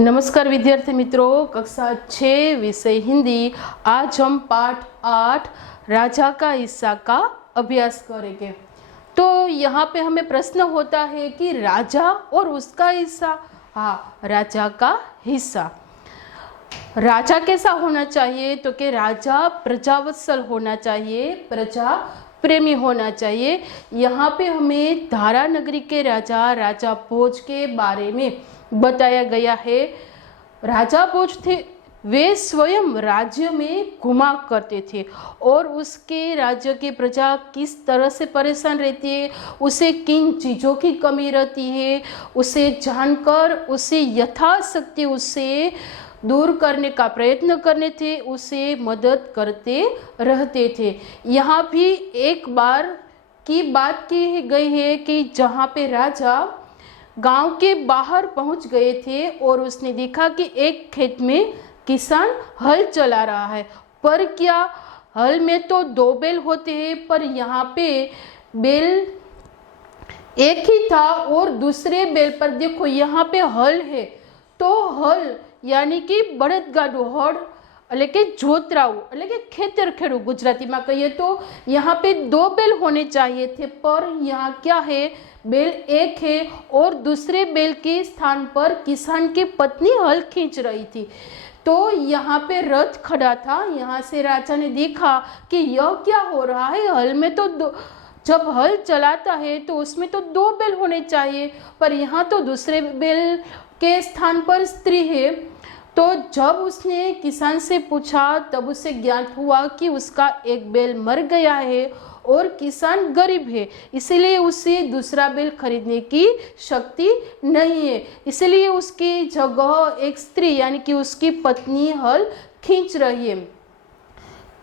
नमस्कार विद्यार्थी मित्रों, कक्षा 6 विषय हिंदी। आज हम पाठ 8 राजा का हिस्सा का अभ्यास करेंगे। तो यहाँ पे हमें प्रश्न होता है कि राजा और उसका हिस्सा। हाँ, राजा का हिस्सा। राजा कैसा होना चाहिए? तो कि राजा प्रजावत्सल होना चाहिए, प्रजा प्रेमी होना चाहिए। यहाँ पे हमें धारा नगरी के राजा भोज के बारे में बताया गया है। राजा भोज थे, वे स्वयं राज्य में घुमा करते थे और उसके राज्य की प्रजा किस तरह से परेशान रहती है, उसे किन चीज़ों की कमी रहती है, उसे जानकर उसे यथाशक्ति उसे दूर करने का प्रयत्न करने थे, उसे मदद करते रहते थे। यहाँ भी एक बार की बात की गई है कि जहाँ पे राजा गांव के बाहर पहुंच गए थे और उसने देखा कि एक खेत में किसान हल चला रहा है। पर क्या हल में तो 2 बैल होते हैं, पर यहाँ पे बैल एक ही था और दूसरे बैल पर देखो यहाँ पे हल है। तो हल यानी कि बળદગાડું हड़ એટલે કે જોતરાવું એટલે કે ખેતર ખેડू गुजराती में कहिए तो यहाँ पे 2 बैल होने चाहिए थे, पर यहाँ क्या है, बैल एक है और दूसरे बैल के स्थान पर किसान की पत्नी हल खींच रही थी। तो यहाँ पे रथ खड़ा था। यहाँ से राजा ने देखा कि यह क्या हो रहा है, हल में तो जब हल चलाता है तो उसमें तो 2 बैल होने चाहिए, पर यहाँ तो दूसरे बैल के स्थान पर स्त्री है। तो जब उसने किसान से पूछा तब उसे ज्ञात हुआ कि उसका एक बैल मर गया है और किसान गरीब है, इसलिए उसे दूसरा बैल खरीदने की शक्ति नहीं है। इसलिए उसकी जगह एक स्त्री यानी कि उसकी पत्नी हल खींच रही है।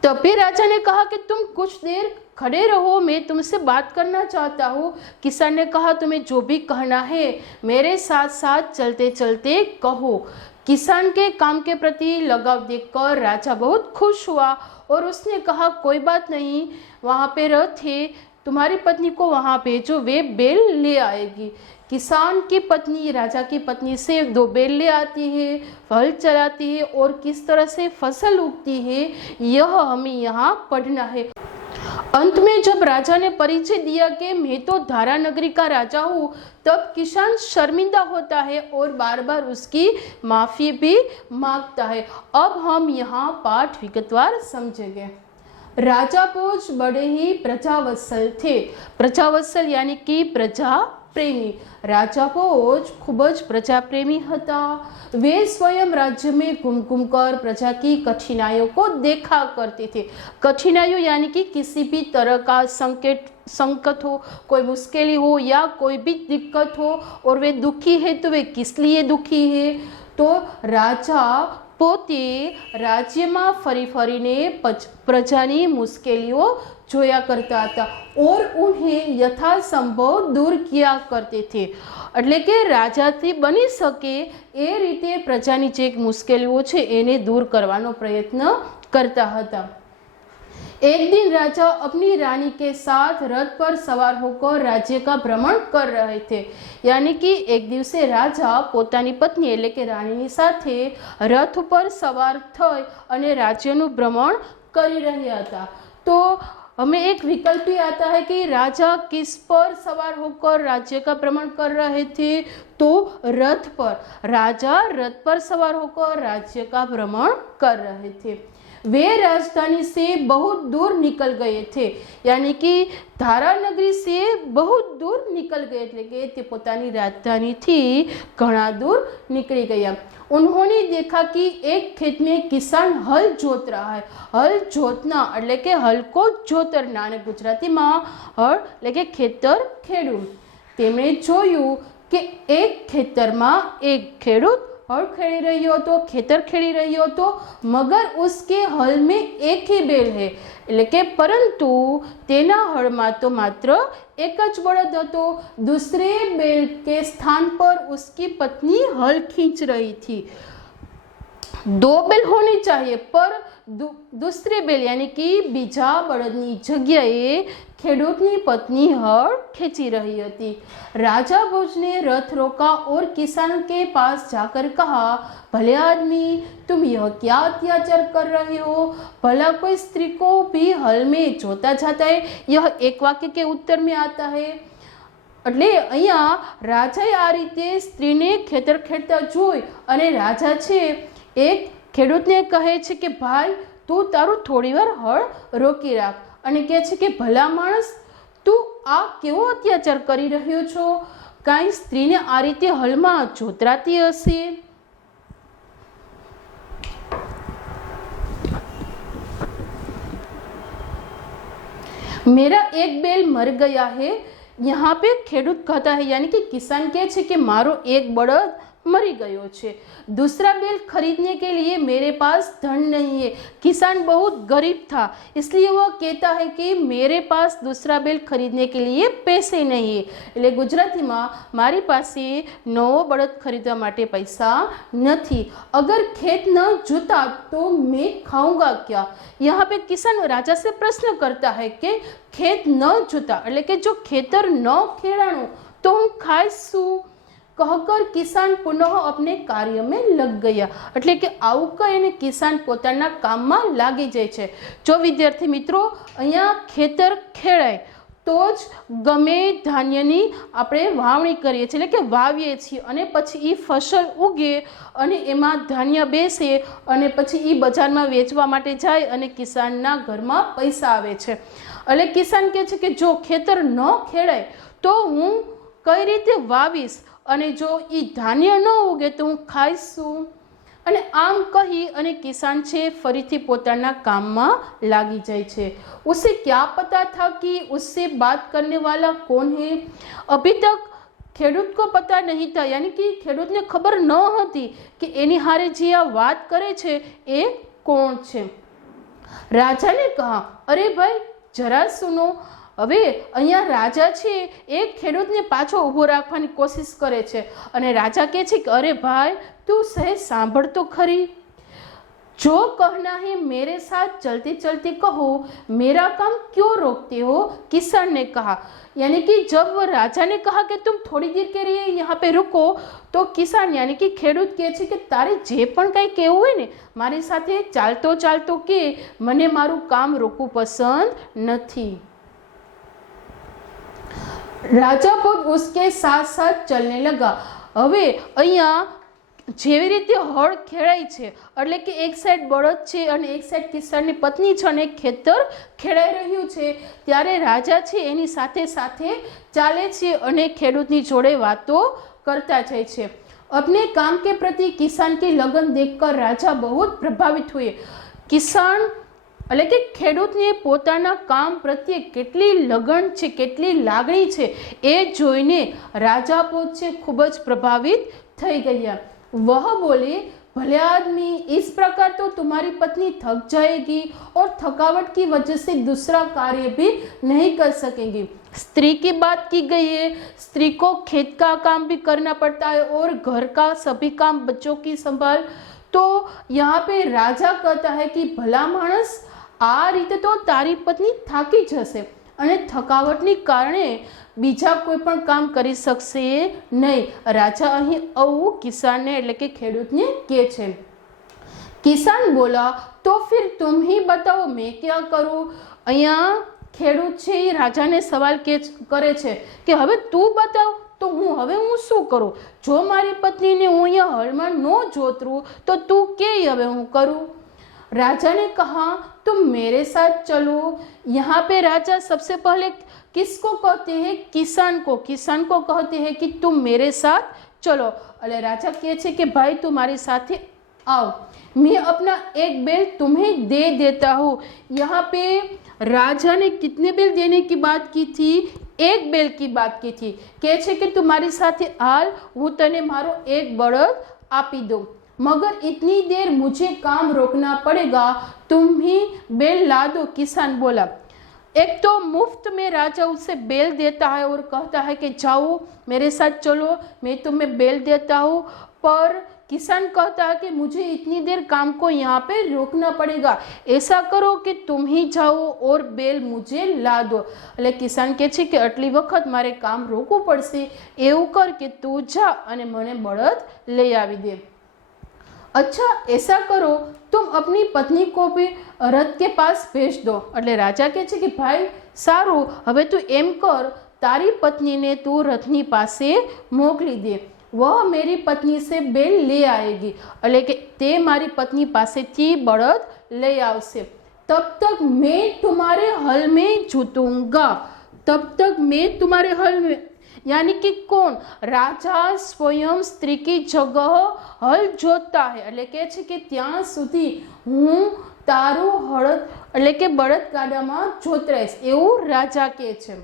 तभी राजा ने कहा कि तुम कुछ देर खड़े रहो, मैं तुमसे बात करना चाहता हूँ। किसान ने कहा तुम्हें जो भी कहना है मेरे साथ साथ चलते चलते कहो। किसान के काम के प्रति लगाव देखकर राजा बहुत खुश हुआ और उसने कहा कोई बात नहीं, वहाँ पे रथ है, तुम्हारी पत्नी को वहाँ भेजो, वे बैल ले आएगी। किसान की पत्नी राजा की पत्नी से 2 बैल ले आती है, हल चलाती है और किस तरह से फसल उगती है यह हमें यहाँ पढ़ना है। अंत में जब राजा ने परिचय दिया कि मैं तो धारा नगरी का राजा हूँ, तब किसान शर्मिंदा होता है और बार बार उसकी माफी भी मांगता है। अब हम यहाँ पाठ विगतवार समझेंगे। राजा भोज बड़े ही प्रजावत्सल थे। प्रजावत्सल यानी कि प्रजा प्रेमी। राजा भोज खूब ज प्रजा प्रेमी था। वे स्वयं राज्य में घूम घूम कर प्रजा की कठिनाइयों को देखा करते थे। कठिनाइयों यानी कि किसी भी तरह का संकट हो, कोई मुश्किल हो या कोई भी दिक्कत हो और वे दुखी है तो वे किस लिए दुखी है। तो राजा પોતે રાજ્યમાં ફરી ફરીને પ્રજાની મુશ્કેલીઓ જોયા કરતા હતા और उन्हें यथासंभव दूर किया करते थे। એટલે કે રાજાથી બની શકે એ રીતે પ્રજાની જે મુશ્કેલીઓ છે એને दूर કરવાનો પ્રયત્ન કરતા હતા। एक दिन राजा अपनी रानी के साथ रथ पर सवार होकर राज्य का भ्रमण कर रहे थे। यानी कि एक दिवसे राजा पोतानी पत्नी એટલે કે રાણીની સાથે રથ પર સવાર થઈ અને રાજ્યનું ભ્રમણ કરી રહ્યા હતા। तो हमें एक विकल्प ही आता है कि राजा किस पर सवार होकर राज्य का भ्रमण कर रहे थे, तो रथ पर। राजा रथ पर सवार होकर राज्य का भ्रमण कर रहे थे। वे राजधानी से बहुत दूर निकल गए थे, यानी कि धारा नगरी से बहुत दूर निकल गए એટલે કે તે પોતાની રાજધાનીથી ઘણા दूर निकली गया। उन्होंने देखा कि एक खेत में किसान हल जोत रहा है। हल जोतना એટલે કે हल को जोतरना અને ગુજરાતીમાં હળ એટલે કે ખેતર ખેડૂ। તેમણે જોયું કે એક ખેતરમાં એક ખેડૂત हल खेड़ी रही हो तो खेतर खेड़ी रही हो तो मगर उसके हल में एक ही बैल है એટલે કે परंतु तेना हल में तो मात्र एक ज बळद हतो। दूसरे बैल के स्थान पर उसकी पत्नी हल खींच रही थी। 2 बैल होने चाहिए, पर दूसरी बेल यानी कि बीजा बળદની જગ્યાએ ખેડૂતની પત્ની હળ ખેંચી रही थी। राजा भोज ने रथ रोका और किसान के पास जाकर कहा, भले आदमी तुम यह क्या अत्याचार कर रहे हो, भला कोई स्त्री को भी हल में जोता जाता है। यह एक वाक्य के उत्तर में आता है। એટલે અહીંયા રાજાએ આ રીતે સ્ત્રીને ખેતર ખેડતા જોઈ અને રાજા છે એક ખેડૂતને કહે છે કે ભાઈ તું તારું થોડીવાર હળ રોકી રાખ અને કહે છે કે ભલા માણસ તું આ કેવો અત્યાચાર કરી રહ્યો છો, કાંઈ સ્ત્રીને આ રીતે હળમાં જોતરાતી હશે। मेरा एक बैल मर गया है। यहाँ पे खेडूत कहता है यानी कि किसान कहे छे कि मारो एक बળદ मरी गयो छे। दूसरा बैल खरीदने के लिए मेरे पास धन नहीं है। किसान बहुत गरीब था इसलिए वह कहता है कि मेरे पास दूसरा बैल खरीदने के लिए पैसे नहीं है। એટલે ગુજરાતીમાં મારી પાસે નવો બળદ ખરીદવા માટે પૈસા નથી। अगर खेत न जोता तो मैं खाऊंगा क्या। यहाँ पे किसान राजा से प्रश्न करता है कि खेत न जोता એટલે કે જો ખેતર ન ખેડાણું તો હું ખાઈશ શું। कहकर किसान पुनः अपने कार्य में लग गया। એટલે કે આવું કહીને કિસાન પોતાના કામમાં લાગી જાય છે। જો વિદ્યાર્થી મિત્રો અહીંયા ખેતર ખેડાય તો જ ગમે ધાન્યની આપણે વાવણી કરીએ છીએ એટલે કે વાવીએ છીએ અને પછી એ ફસલ ઉગે અને એમાં ધાન્ય બેસે અને પછી એ બજારમાં વેચવા માટે જાય અને કિસાનના ઘરમાં પૈસા આવે છે। એટલે કિસાન કહે છે કે જો ખેતર ન ખેડાય તો હું કઈ રીતે વાવીશ અને જો એ ધાન્ય ન ઉગે તો હું ખાઈશ શું। અને આમ કહી અને કિસાન છે ફરીથી પોતાના કામમાં લાગી જાય છે। उसे क्या पता था कि उससे बात करने वाला कौन है। अभी तक ખેડૂત को पता नहीं था यानी कि ખેડૂતને ખબર ન હતી કે એની હારે જે આ વાત કરે છે એ કોણ છે। રાજાને કહા, અરે ભાઈ જરા સુનો। હવે અહીંયા રાજા છે એ ખેડૂતને પાછો ઊભો રાખવાની કોશિશ કરે છે અને રાજા કહે છે કે અરે ભાઈ તું સહેજ સાંભળ તો ખરી। जो कहना है मेरे साथ चलते चलते कहो, मेरा काम क्यों रोकते हो। किसान ने कहा यानी कि जब वो राजा ने कहा कि तुम थोड़ी देर के लिए यहाँ पे रुको तो किसान यानी कि ખેડૂત કહે છે કે તારે જે પણ કંઈ કહેવું હોય ને મારી સાથે ચાલતો ચાલતો કે મને મારું કામ રોકવું પસંદ નથી। राजा खुद उसके साथ साथ चलने लगा। હવે અહીંયા જેવી રીતે હળ ખેડાય છે એટલે કે એક સાઈડ બળદ છે અને એક સાઈડ કિસાનની પત્ની છે અને ખેતર ખેડાઈ રહ્યું છે ત્યારે રાજા છે એની સાથે સાથે ચાલે છે અને ખેડૂતની જોડે વાતો કરતા જાય છે। अपने काम के प्रति किसान की लगन देखकर राजा बहुत प्रभावित हुए। किसान એટલે કે ખેડૂતને પોતાના કામ પ્રત્યે કેટલી લગન છે કેટલી લાગણી છે એ જોઈને રાજા પોતે ખૂબ જ પ્રભાવિત થઈ ગયા। वह बोले, भले आदमी इस प्रकार तो तुम्हारी पत्नी थक जाएगी और थकावट की वजह से दूसरा कार्य भी नहीं कर सकेंगी। स्त्री की बात की गई है। स्त्री को खेत का काम भी करना पड़ता है और घर का सभी काम, बच्चों की संभाल। तो यहाँ पे राजा कहता है कि भला मानस આ રીતે તો તારી પત્ની થાકી જશે અને થકાવટની કારણે બીજા કોઈ પણ કામ કરી શકશે નહીં। રાજા અહીં આવું કિસાનને એટલે કે ખેડૂતને કહે છે। કિસાન બોલા, તો फिर तुम ही बताओ मैं क्या करूँ। અહીંયા ખેડૂત છે એ રાજાને સવાલ કરે છે કે હવે તું બતાવ તો હવે હું શું કરું। જો મારી પત્નીને હું અહીંયા હળમાં ન જોતરું તો તું કે હવે હું કરું। राजा ने कहा तुम मेरे साथ चलो। यहाँ पे राजा सबसे पहले किसको कहते हैं, किसान को। किसान को कहते हैं कि तुम मेरे साथ चलो। अरे राजा कहे छे कि भाई तुम्हारी साथे आओ, मैं अपना एक बैल तुम्हें दे देता हूँ। यहाँ पे राजा ने कितने बैल देने की बात की थी, एक बैल की बात की थी। कहे छे कि तुम्हारी साथे हाल हूँ तने मारो एक बળદ आपी दूँ, मगर इतनी देर मुझे काम रोकना पड़ेगा, तुम ही बैल ला दो। किसान बोला। एक तो मुफ्त में राजा उसे बैल देता है और कहता है कि जाओ मेरे साथ चलो, मैं तुम्हें बैल देता हूँ, पर किसान कहता है कि मुझे इतनी देर काम को यहाँ पे रोकना पड़ेगा, ऐसा करो कि तुम ही जाओ और बेल मुझे ला दो। એટલે કિસાન કહે છે કે આટલી વખત મારે કામ રોકવું પડશે, એવું કર કે તું જા અને મને બળદ લઈ આવી દે। अच्छा ऐसा करो तुम अपनी पत्नी को भी रथ के पास भेज दो। એટલે રાજા કહે છે કે ભાઈ સારું, હવે તું એમ કર, તારી પત્નીને તું રથની પાસે મોકલી દે, वह मेरी पत्नी से बेल ले आएगी। એટલે કે તે મારી પત્ની પાસેથી બળદ લઈ આવશે। तब तक मैं तुम्हारे हल में जोतूंगा, तब तक मैं तुम्हारे हल में, यानी कि कौन? राजा स्वयं स्त्री की जगह हल जोतता है। એટલે કે છે કે ત્યાં સુધી હું તારું હળદ એટલે કે બળદગાડામાં જોતરાઈશ, એવું રાજા કહે છે।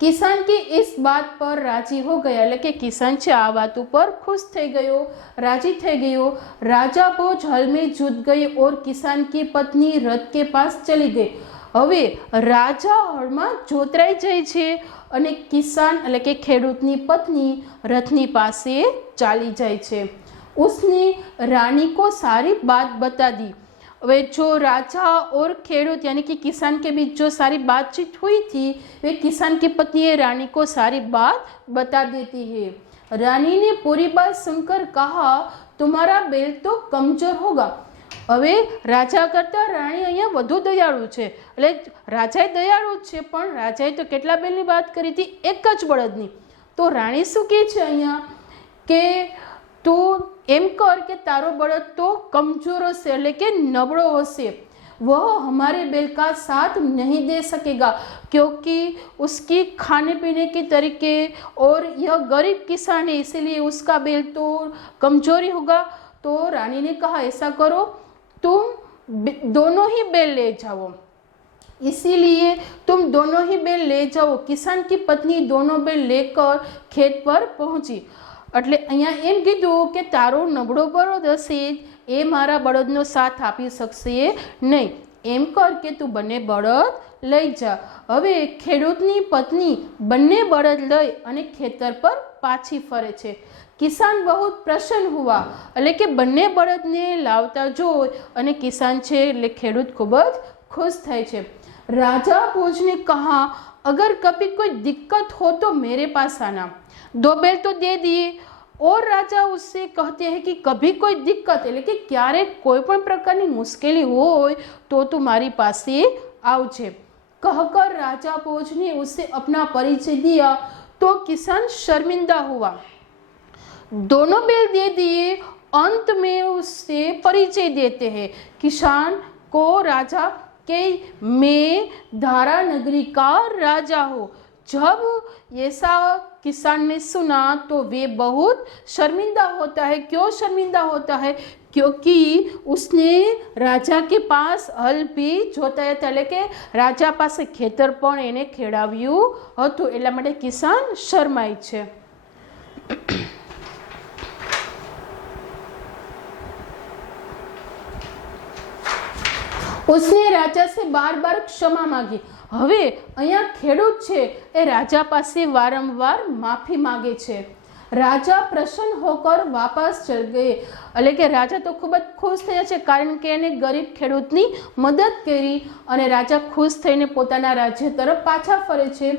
किसान की इस बात पर राजी हो गया, એટલે કે કિસાન છે આ વાત ઉપર खुश થઈ ગયો, राजी થઈ ગયો। राजा भोज हल में जुट गई और किसान की पत्नी रथ के पास चली गई। હવે રાજા હળમાં જોતરાઈ જાય છે અને કિસાન એટલે કે ખેડૂતની પત્ની રથની પાસે ચાલી જાય છે। उसने रानी को सारी बात बता दी। वे जो राजा और खेडूत यानी कि किसान के बीच जो सारी बातचीत हुई थी, वे किसान की पत्नी रानी को सारी बात बता देती है। रानी ने पूरी बात सुनकर कहा, तुम्हारा बेल तो कमजोर होगा। હવે રાજા કરતા રાણી અહીંયા વધુ દયાળુ છે, એટલે રાજાએ દયાળુ છે પણ રાજાએ તો કેટલા બેલની વાત કરી હતી? એક જ બળદની। તો રાણી શું કહે છે અહીંયા કે તું એમ કર કે તારો બળદ તો કમજોર હશે એટલે કે નબળો હશે, वह हमारे बेल का साथ नहीं दे सकेगा क्योंकि उसकी खाने पीने के तरीके और यह गरीब किसान है, इसीलिए उसका बेल तो कमजोरी होगा। तो रानी ने कहा ऐसा करो तुम दोनों ही बेल ले जाओ, इसीलिए तुम दोनों ही बेल ले जाओ। किसान की पत्नी दोनों बेल लेकर खेत पर पहुंची। એટલે અહીંયા એમ કીધું કે તારો નબળો બળદ હશે એ મારા બળદનો સાથ આપી શકશે નહીં, એમ કર કે તું બંને બળદ લઈ જા। હવે ખેડૂતની પત્ની બંને બળદ લઈ અને ખેતર પર પાછી ફરે છે। કિસાન બહુ પ્રસન્ન હુઆ, એટલે કે બંને બળદને લાવતા જોઈ અને કિસાન છે એટલે ખેડૂત ખૂબ જ ખુશ થાય છે। રાજા ભોજને કહા, अगर कभी कोई दिक्कत हो तो मेरे पास आना। दो बेल तो दे दिए और राजा उससे कहते हैं कि कभी कोई दिक्कत એટલે કે ક્યારેક કોઈ પણ પ્રકારની મુશ્કેલી હોય તો તું મારી પાસે આવજે। कहकर राजा भोज ने उसे अपना परिचय दिया तो किसान शर्मिंदा हुआ। दोनों बेल दे दिए, अंत में उससे परिचय देते हैं। किसान को राजा के मैं धारा नगरी का राजा हूँ। जब ऐसा किसान ने सुना तो वे बहुत शर्मिंदा होता है। क्यों शर्मिंदा होता है? क्योंकि उसने राजा के पास हल भी જોતાયા હતા, એટલે કે રાજા પાસે ખેતર પણ એને ખેડાવ્યું હતું, એટલા માટે કિસાન શરમાય છે। उसने राजा से बार बार क्षमा मांगी। હવે અહીંયા ખેડૂત છે એ રાજા પાસે વારંવાર માફી માગે છે। રાજા પ્રસન્ન હોકર વાપસ ચલ ગયે, એટલે કે રાજા તો ખૂબ જ ખુશ થયા છે કારણ કે એને ગરીબ ખેડૂતની મદદ કરી અને રાજા ખુશ થઈને પોતાના રાજ્ય તરફ પાછા ફરે છે।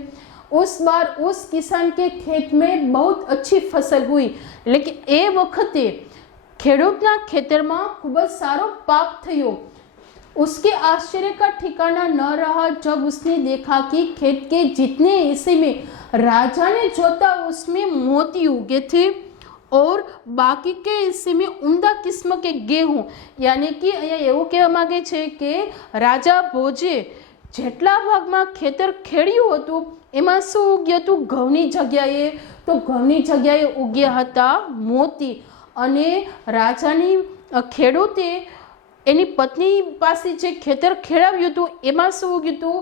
उस बार उस किसान के खेत में बहुत अच्छी फसल हुई, એટલે કે એ વખતે ખેડૂતના ખેતરમાં ખૂબ જ સારો પાક થયો। उसके आश्चर्य का ठिकाना न रहा जब उसने देखा कि खेत के जितने हिस्से में राजा ने जोता उसमें मोती उगे थे और बाकी के हिस्से में उम्दा किस्म के गेहूं, यानी कि અહીંયા એવું કહેવા માંગે છે કે રાજા ભોજે જેટલા ભાગમાં ખેતર ખેડ્યું હતું એમાં શું ઉગ્યું હતું? ઘઉંની જગ્યાએ તો ઘઉંની જગ્યાએ ઉગ્યા હતા મોતી, અને રાજાની ખેડૂતે એની પત્ની પાસે જે ખેતર ખેડાવ્યું હતું એમાં શું ઉગ્યું હતું?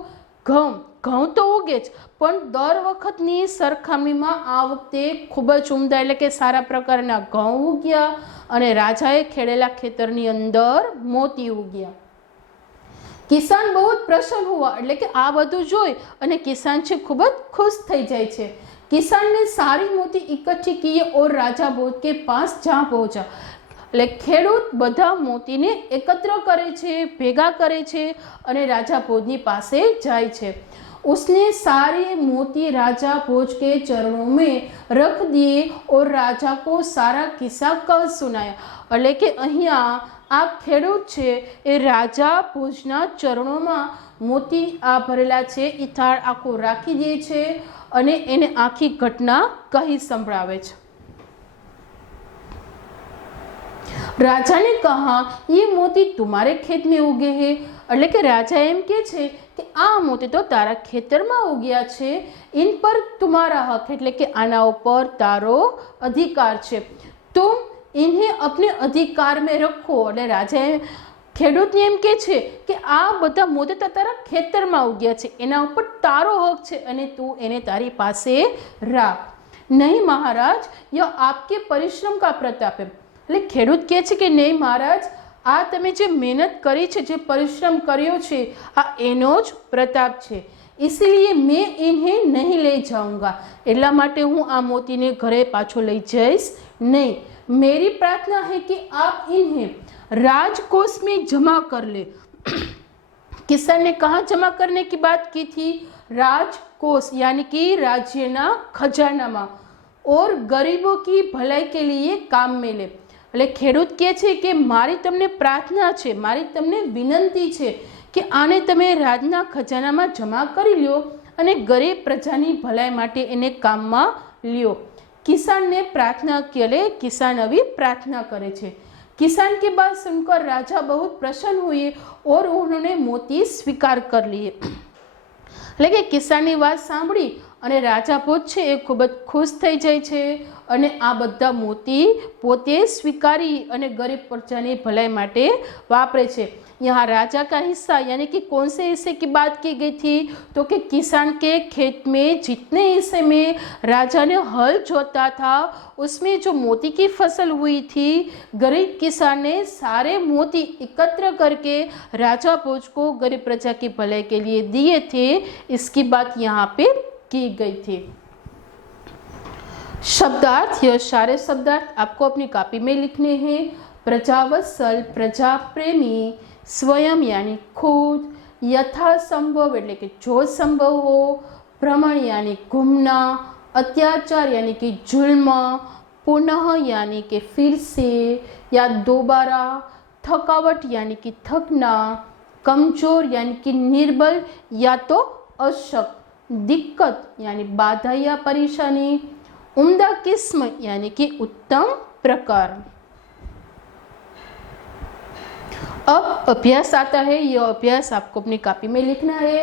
ઘઉં। ઘઉં તો ઉગે જ પણ દર વખતની સરખામણીમાં આ વખતે ખૂબ જ ઉમદા એટલે કે સારા પ્રકારના ઘઉં ઉગ્યા અને રાજાએ ખેડેલા ખેતરની અંદર મોતી ઉગ્યા। કિસાન બહુ પ્રસન્ન હોવા એટલે કે આ બધું જોઈ અને કિસાન છે ખૂબ જ ખુશ થઈ જાય છે। किसान ने सारी मोती इकट्ठी की और राजा भोज के पास जा पहुंचा। એટલે ખેડૂત બધા મોતીને એકત્ર કરે છે, ભેગા કરે છે અને રાજા ભોજની પાસે જાય છે। उसने सारे मोती राजा भोज के चरणों में रख दिए और राजा को सारा किस्सा कह सुनाया। એટલે કે અહીંયા આ ખેડૂત છે એ રાજા ભોજના ચરણોમાં મોતી આ ભરેલા છે એ થાળ આખો રાખી દે છે અને એને આખી ઘટના કહી સંભળાવે છે। राजा ने कहा, ये मोती तुम्हारे खेत में उगे हैं। એટલે કે રાજા એમ કે છે કે આ મોતી તો તારા ખેતરમાં ઉગ્યા છે, इन पर तुम्हारा हक, એટલે કે આના ઉપર તારો અધિકાર છે, तुम इन्हें अपने अधिकार में रखो। એટલે રાજા ખેડૂતને એમ કે છે કે આ બધા મોતી તો તારા ખેતરમાં ઉગ્યા છે, એના ઉપર તારો હક છે અને તું એને તારી પાસે રાખ। नहीं महाराज, यह आपके परिश्रम का प्रताप है। એટલે ખેડૂત કહે છે કે નહીં મહારાજ, આ તમે જે મહેનત કરી છે, જે પરિશ્રમ કર્યો છે, આ એનો જ પ્રતાપ છે। इसलिए मैं इन्हें नहीं ले जाऊंगा, એટલા માટે હું આ મોતીને ઘરે પાછો લઈ જઈશ નહીં। मेरी प्रार्थना है कि आप इन्हें राजकोष में जमा कर ले। किसान ने कहाँ जमा करने की बात की थी? राजकोष यानी कि राज्यना खजाना में, और गरीबों की भलाई के लिए काम में ले। એટલે ખેડૂત કહે છે કે મારી તમને પ્રાર્થના છે, મારી તમને વિનંતી છે કે આને તમે રાજના ખજાનામાં જમા કરી લ્યો અને ગરીબ પ્રજાની ભલાઈ માટે એને કામમાં લ્યો। કિસાનને प्रार्थना के किसान अभी प्रार्थना करे छे। किसान की बात सुनकर राजा बहुत प्रसन्न हुए और उन्होंने मोती स्वीकार कर लिए। એટલે કે કિસાનની વાત સાંભળી અને રાજા ભોજ છે એ ખૂબ જ ખુશ થઈ જાય છે અને આ બધા મોતી પોતે સ્વીકારી અને ગરીબ પ્રજાની ભલાઈ માટે વાપરે છે। यहाँ राजा का हिस्सा यानी कि कौन से हिस्से की बात की गई थी? तो कि किसान के खेत में जितने हिस्से में राजा ने हल जोता था उसमें जो मोती की फसल हुई थी, गरीब किसान ने सारे मोती एकत्र करके राजा भोज को गरीब प्रजा की भलाई के लिए दिए थे। इसकी बात यहाँ पे की गई थी। शब्दार्थ, यह सारे शब्दार्थ आपको अपनी कॉपी में लिखने हैं। प्रजावत्सल, प्रजा प्रेमी, स्वयं यानी खुद, यथासंभव એટલે કે जो संभव हो, भ्रमण यानी घूमना, अत्याचार यानी कि जुल्म, पुनः यानी कि फिर से या दोबारा, थकावट यानी कि थकना, कमजोर यानी कि निर्बल या तो अशक्त, दिक्कत यानी बाधा या परेशानी, उम्दा किस्म यानी कि उत्तम प्रकार। अब अभ्यास आता है। यह अभ्यास आपको अपनी कॉपी में लिखना है।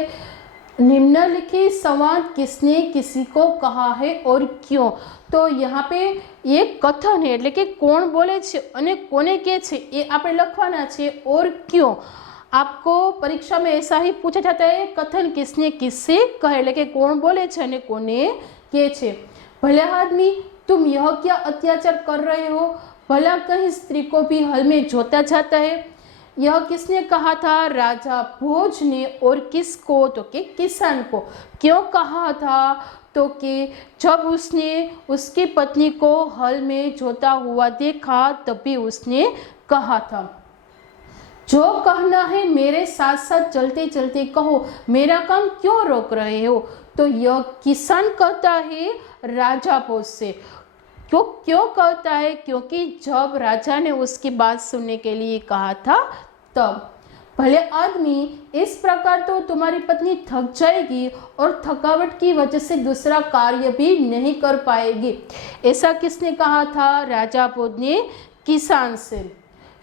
निम्नलिखित संवाद किसने किसी को कहा है और क्यों? तो यहाँ पे ये कथन है, એટલે કે કોણ બોલે છે અને કોને કહે છે એ આપણે લખવાના છે। और क्यों आपको परीक्षा में ऐसा ही पूछा जाता है, कथन किसने किससे कहे, એટલે કે કોણ બોલે છે અને કોને કહે છે। भला आदमी, तुम यह क्या अत्याचार कर रहे हो? भला कहीं स्त्री को भी हल में जोता जाता है? यह किसने कहा था? राजा भोज ने। और किसको? तो कि किसान को। क्यों कहा था? तो कि जब उसने उसकी पत्नी को हल में जोता हुआ देखा तभी उसने कहा था। जो कहना है मेरे साथ साथ चलते चलते कहो, मेरा काम क्यों रोक रहे हो? तो यह किसान कहता है राजा भोज से। क्यों कहता है? क्योंकि जब राजा ने उसकी बात सुनने के लिए कहा था तब। भले आदमी, इस प्रकार तो तुम्हारी पत्नी थक जाएगी और थकावट की वजह से दूसरा कार्य भी नहीं कर पाएगी। ऐसा किसने कहा था? राजा भोज ने किसान से।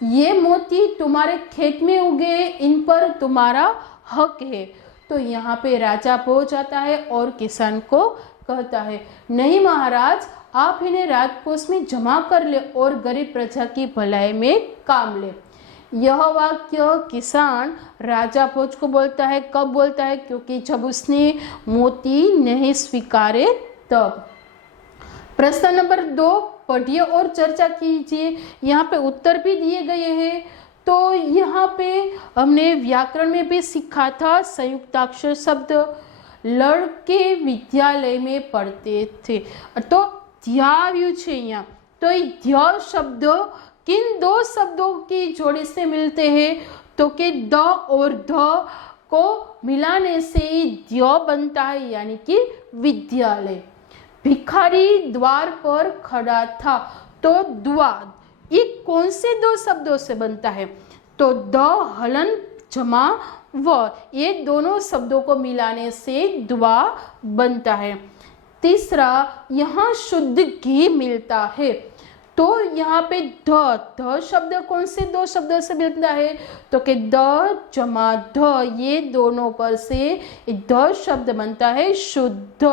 ये मोती तुम्हारे खेत में उगे, इन पर तुम्हारा हक है। तो यहाँ पे राजा भोज आता है और किसान को कहता है, नहीं महाराज, आप इन्हें राजकोष में जमा कर ले और गरीब प्रजा की भलाई में काम ले। यह वाक्य किसान राजा भोज को बोलता है। कब बोलता है? क्योंकि जब उसने मोती नहीं स्वीकारे तब। प्रश्न नंबर 2 पढ़िए और चर्चा कीजिए। यहाँ पे उत्तर भी दिए गए हैं। तो यहाँ पे हमने व्याकरण में भी सीखा था संयुक्ताक्षर शब्द। लड़के विद्यालय में पढ़ते थे। तो ध्या આવ્યું છે અહીંયા। तो ये ध्या शब्द किन दो शब्दों की जोड़ी से मिलते हैं? तो कि द और ध को मिलाने से ध्या बनता है, यानी कि विद्यालय। भिखारी द्वार पर खड़ा था। तो द्वार ये कौन से दो शब्दों से बनता है? तो द हलन जमा व, ये दोनों शब्दों को मिलाने से द्वा बनता है। तीसरा, यहाँ शुद्ध घी मिलता है। तो यहाँ पे ध शब्द कौन से दो शब्दों से मिलता है? तो कि द जमा ध, ये दोनों पर से ध शब्द बनता है शुद्ध।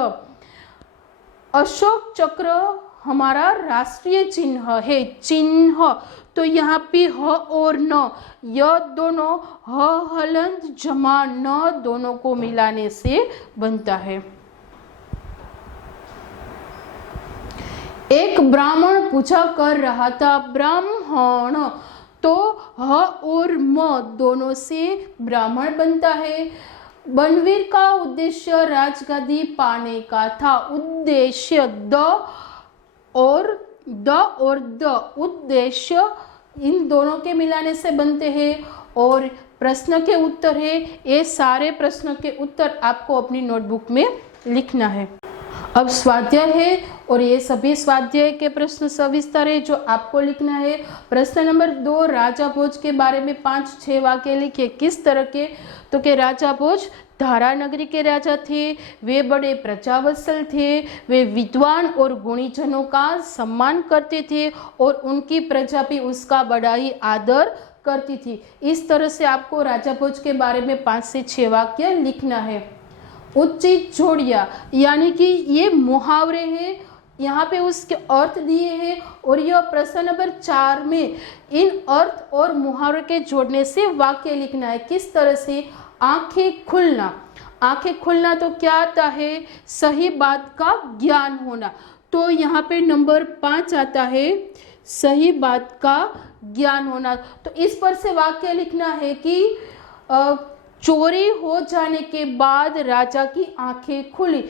अशोक चक्र हमारा राष्ट्रीय चिन्ह है। चिन्ह, तो यहाँ पे ह और न, यह दोनों ह हलंत जमा न दोनों को मिलाने से बनता है। एक ब्राह्मण पूजा कर रहा था। ब्राह्मण, तो ह और म दोनों से ब्राह्मण बनता है। बनवीर का उद्देश्य राजगादी पाने का था। उद्देश्य द और द उद्देश्य इन दोनों के मिलाने से बनते हैं। और प्रश्न के उत्तर है, ये सारे प्रश्न के उत्तर आपको अपनी नोटबुक में लिखना है। अब स्वाध्याय है और ये सभी स्वाध्याय के प्रश्न सविस्तर है जो आपको लिखना है। प्रश्न नंबर 2, राजा भोज के बारे में 5-6 वाक्य लिखिए। किस तरह के? तो कि राजा भोज धारा नगरी के राजा थे, वे बड़े प्रजावत्सल थे, वे विद्वान और गुणीजनों का सम्मान करते थे और उनकी प्रजा भी उसका बड़ा ही आदर करती थी। इस तरह से आपको राजा भोज के बारे में 5 से 6 वाक्य लिखना है। उचित जोड़िया, यानी कि ये मुहावरे हैं, यहाँ पे उसके अर्थ दिए हैं और यह प्रश्न नंबर 4 में इन अर्थ और मुहावरे के जोड़ने से वाक्य लिखना है। किस तरह से? आंखें खुलना। आंखें खुलना तो क्या आता है? सही बात का ज्ञान होना। तो यहाँ पे नंबर 5 आता है, सही बात का ज्ञान होना। तो इस पर से वाक्य लिखना है कि चोरी हो जाने के बाद राजा की आंखें खुली।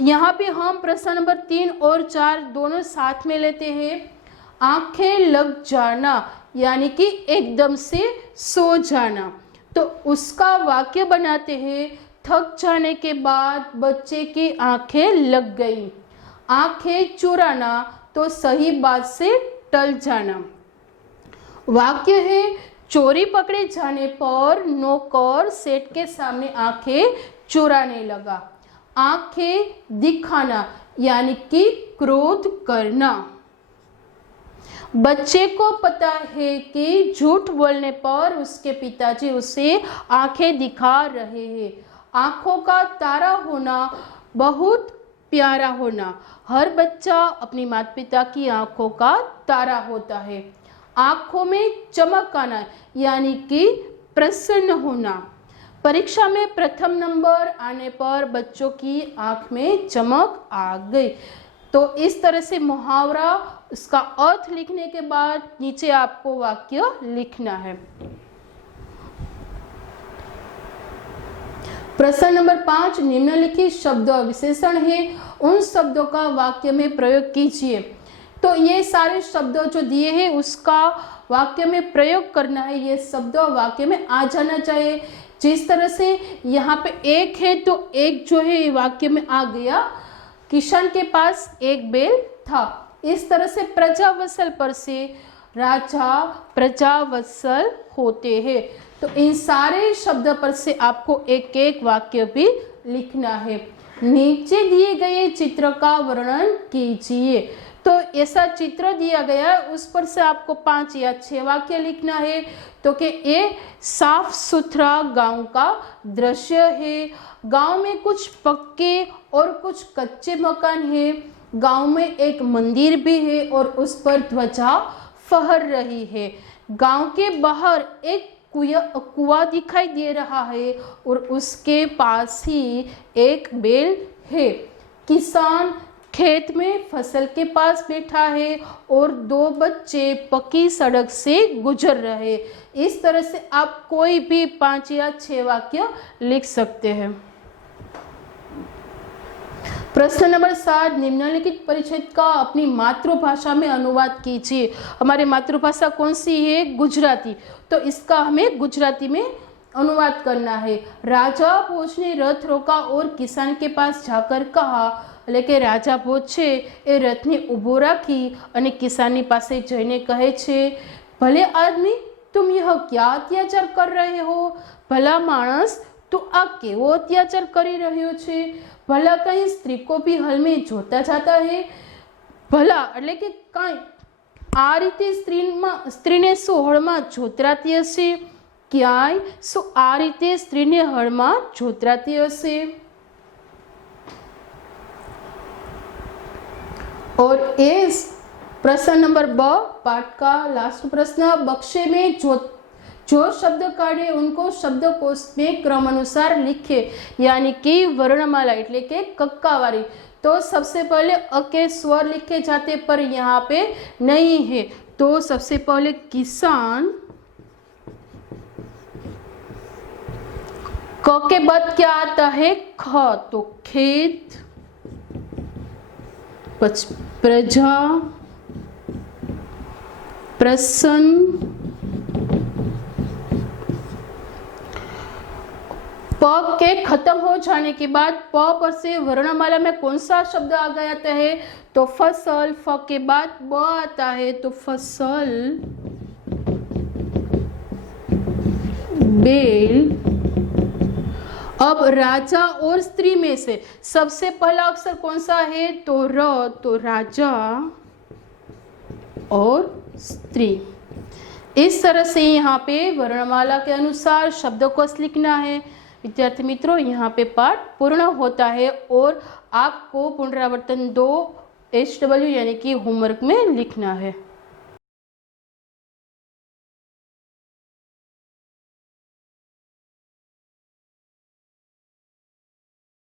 यहाँ पे हम प्रश्न नंबर 3 और 4 दोनों साथ में लेते हैं। आंखें लग जाना, यानी कि एकदम से सो जाना। तो उसका वाक्य बनाते हैं, थक जाने के बाद बच्चे की आंखें लग गई। आंखें चुराना, तो सही बात से टल जाना। वाक्य है, चोरी पकड़े जाने पर नौकर सेठ के सामने आंखें चुराने लगा। आंखें दिखाना, यानी कि क्रोध करना। बच्चे को पता है कि झूठ बोलने पर उसके पिताजी उसे आंखें दिखा रहे हैं। आंखों का तारा होना, बहुत प्यारा होना। हर बच्चा अपनी माता पिता की आंखों का तारा होता है। आंखों में चमक आना, यानी कि प्रसन्न होना। परीक्षा में प्रथम नंबर आने पर बच्चों की आंख में चमक आ गई। तो इस तरह से मुहावरा, उसका अर्थ लिखने के बाद नीचे आपको वाक्य लिखना है। प्रश्न नंबर 5, निम्नलिखित शब्द विशेषण है, उन शब्दों का वाक्य में प्रयोग कीजिए। तो ये सारे शब्द जो दिए हैं उसका वाक्य में प्रयोग करना है। ये शब्द वाक्य में आ जाना चाहिए। जिस तरह से यहाँ पे एक है तो एक जो है वाक्य में आ गया। किसान के पास एक बैल था। इस तरह से प्रजावत्सल पर से राजा प्रजावत्सल होते हैं। तो इन सारे शब्द पर से आपको एक एक वाक्य भी लिखना है। नीचे दिए गए चित्र का वर्णन कीजिए। तो ऐसा चित्र दिया गया है, उस पर से आपको 5 या 6 वाक्य लिखना है। तो कि ये साफ सुथरा गांव का दृश्य है। गांव में कुछ पक्के और कुछ कच्चे मकान हैं। गांव में एक मंदिर भी है और उस पर ध्वजा फहर रही है। गांव के बाहर एक कुआं दिखाई दे रहा है और उसके पास ही एक बैल है। किसान खेत में फसल के पास बैठा है और 2 बच्चे पक्की सड़क से गुजर रहे। इस तरह से आप कोई भी 5 या 6 वाक्य लिख सकते हैं। प्रश्न नंबर 7, निम्नलिखित परिच्छेद का अपनी मातृभाषा में अनुवाद कीजिए। हमारी मातृभाषा कौन सी है? गुजराती। तो इसका हमें गुजराती में अनुवाद करना है। राजा भोज ने रथ रोका और किसान के पास जाकर कहा, એટલે કે રાજા ભોજ છે એ રથને ઊભો રાખી અને કિસાનની પાસે જઈને કહે છે, ભલે આદમી तुम यह क्या अत्याचार कर रहे हो? भला माणस तू आ केवो अत्याचार करी रह्यो छे? भला कहीं स्त्री को भी हल में जोता जाता है? भला એટલે કે કાંઈ આ રીતે સ્ત્રીને શું હળમાં જોતરાતી હશે? ક્યાંય શું આ રીતે સ્ત્રીને હળમાં જોતરાતી હશે? और इस प्रश्न नंबर ब पाठ का लास्ट प्रश्न, बक्से में जो शब्द काढ़े उनको शब्दकोश में क्रम अनुसार लिखे, यानी कि वर्णमाला એટલે કે कक्कावारी। तो सबसे पहले अ के स्वर लिखे जाते पर यहाँ पे नहीं है। तो सबसे पहले किसान, क के बाद क्या आता है? ख। तो खेत, प्रजा, प्रसन्न, प के खत्म हो जाने के बाद प पर से वर्णमाला में कौन सा शब्द आ गया है? तो फसल। फ के बाद ब आता है, तो फसल, बेल। अब राजा और स्त्री में से सबसे पहला अक्षर कौन सा है? तो र। तो राजा और स्त्री। इस तरह से यहाँ पे वर्णमाला के अनुसार शब्दकोश लिखना है। विद्यार्थी मित्रों, यहाँ पे पाठ पूर्ण होता है और आपको पुनरावर्तन 2 HW यानी कि होमवर्क में लिखना है।